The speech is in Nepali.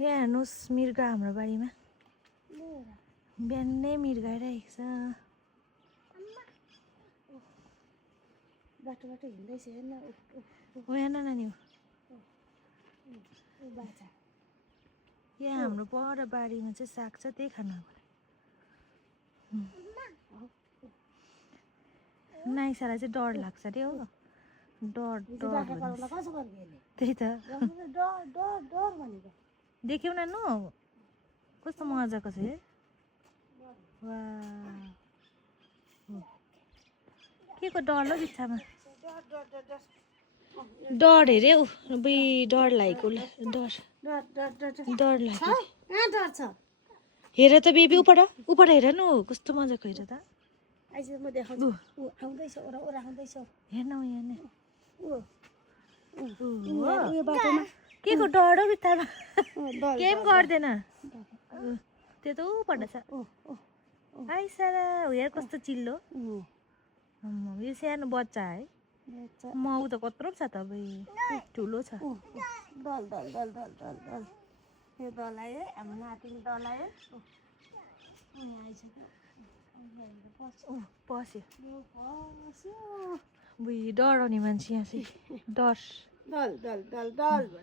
यहाँ हेर्नुहोस् मिर्गा हाम्रो बारीमा बिहानै मिर्गा आइरहेको छ बाटो बाटो हिँड्दैछ हेर्न हेर्न नानी यहाँ हाम्रो पर बारीमा चाहिँ साग छ त्यही खानु नाइसालाई चाहिँ डर लाग्छ अरे हो डर त्यही त देख्यौ नानु कस्तो मजाको छ है के को डर ल बित्थामा डर हेरे डर लागेको डर लाग्यो हेर त बेबी उपर हेर न कस्तो मजाको हेर त म देखाउँछु आउँदैछ हेर्न यहाँ उयो बाटोमा के को डर हो बित्थामा केही पनि गर्दैन त्यो त उपर छ आइसारा हेर कस्तो चिल्लो यो सानो बच्चा है माउ त कत्रो छ त अब ठुलो छ दल यो दलायो हाम्रो नातिनी दलायो पस्यो डराउने मान्छे यहाँ चाहिँ डर दल